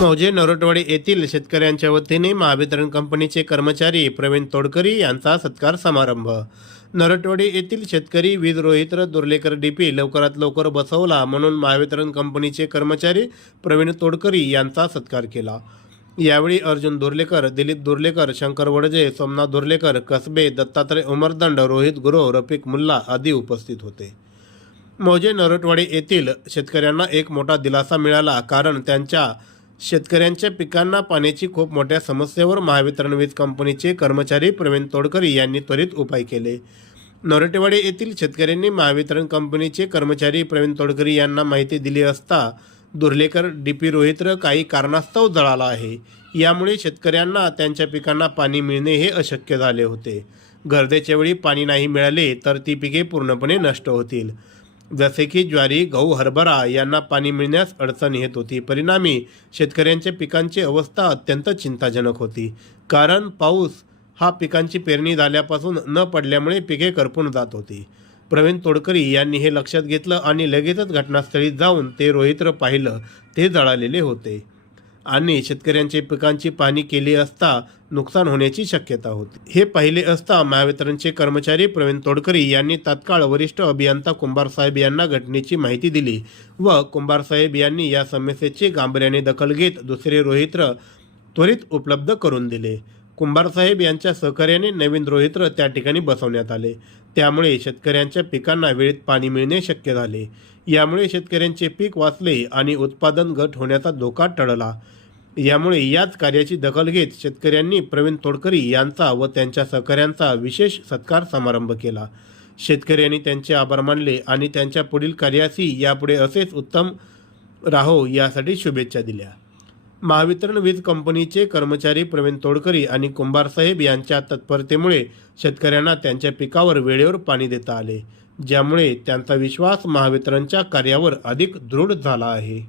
मौजे नरोटवाडी येथील शेतकऱ्यांच्या वतीने महावितरण कंपनीचे कर्मचारी प्रवीण तोडकरी यांचा सत्कार समारंभ. नरटवाडी येथील शेतकरी वीज रोहित्र दुर्लेकर डीपी लवकरात लवकर बसवला म्हणून महावितरण कंपनीचे कर्मचारी प्रवीण तोडकरी यांचा सत्कार केला. यावेळी अर्जुन दुर्लेकर दिलीप दुर्लेकर शंकर वडजे सोमनाथ दुर्लेकर कसबे दत्तात्रय उमरदंड रोहित गुरव रफिक मुल्ला आदी उपस्थित होते. मौजे नरोटवाडी येथील शेतकऱ्यांना एक मोठा दिलासा मिळाला कारण त्यांच्या शेतकऱ्यांच्या पिकांना पाण्याची खूप मोठ्या समस्येवर महावितरण वीज कंपनीचे कर्मचारी प्रवीण तोडकरी यांनी त्वरित उपाय केले. नरटेवाडी येथील शेतकऱ्यांनी महावितरण कंपनीचे कर्मचारी प्रवीण तोडकरी यांना माहिती दिली असता दुर्लेकर डी पी रोहित्र काही कारणास्तव जळाला आहे. यामुळे शेतकऱ्यांना त्यांच्या पिकांना पाणी मिळणे हे अशक्य झाले होते. गरजेच्या वेळी पाणी नाही मिळाले तर ती पिके पूर्णपणे नष्ट होतील. जसे की ज्वारी गहू हरभरा यांना पाणी मिळण्यास अडचण येत होती. परिणामी शेतकऱ्यांच्या पिकांची अवस्था अत्यंत चिंताजनक होती. कारण पाऊस हा पिकांची पेरणी झाल्यापासून न पडल्यामुळे पिके करपून जात होती. प्रवीण तोडकरी यांनी हे लक्षात घेतलं आणि लगेचच घटनास्थळी जाऊन ते रोहित्र पाहिलं. ते जळालेले होते. आणि शेतकऱ्यांचे पिकांची पाहणी केली असता नुकसान होण्याची शक्यता होती. हे पाहिले असता महावितरणचे कर्मचारी प्रवीण तोडकरी यांनी तात्काळ वरिष्ठ अभियंता कुंभारसाहेब यांना घटनेची माहिती दिली व कुंभारसाहेब यांनी या समस्येची गांभीर्याने दखल घेत दुसरे रोहित्र त्वरित उपलब्ध करून दिले. कुंभारसाहेब यांच्या सहकार्याने नवीन रोहित्र त्या ठिकाणी बसवण्यात आले. त्यामुळे शेतकऱ्यांच्या पिकांना वेळेत पाणी मिळणे शक्य झाले. यामुळे शेतकऱ्यांचे पीक वाचले आणि उत्पादन घट होण्याचा धोका टळला. यामुळे याच कार्याची दखल घेत शेतकऱ्यांनी प्रवीण तोडकरी यांचा व त्यांच्या सहकाऱ्यांचा विशेष सत्कार समारंभ केला. शेतकऱ्यांनी त्यांचे आभार मानले आणि त्यांच्या पुढील कार्यासी यापुढे असेच उत्तम राहो यासाठी शुभेच्छा दिल्या. महावितरण वीज कंपनीचे कर्मचारी प्रवीण तोडकरी आणि कुंभार साहेब यांच्या तत्परतेमुळे शेतकऱ्यांना त्यांच्या पिकावर वेळेवर पाणी देता आले. ज्यामुळे त्यांचा विश्वास महावितरणच्या कार्यावर अधिक दृढ झाला आहे.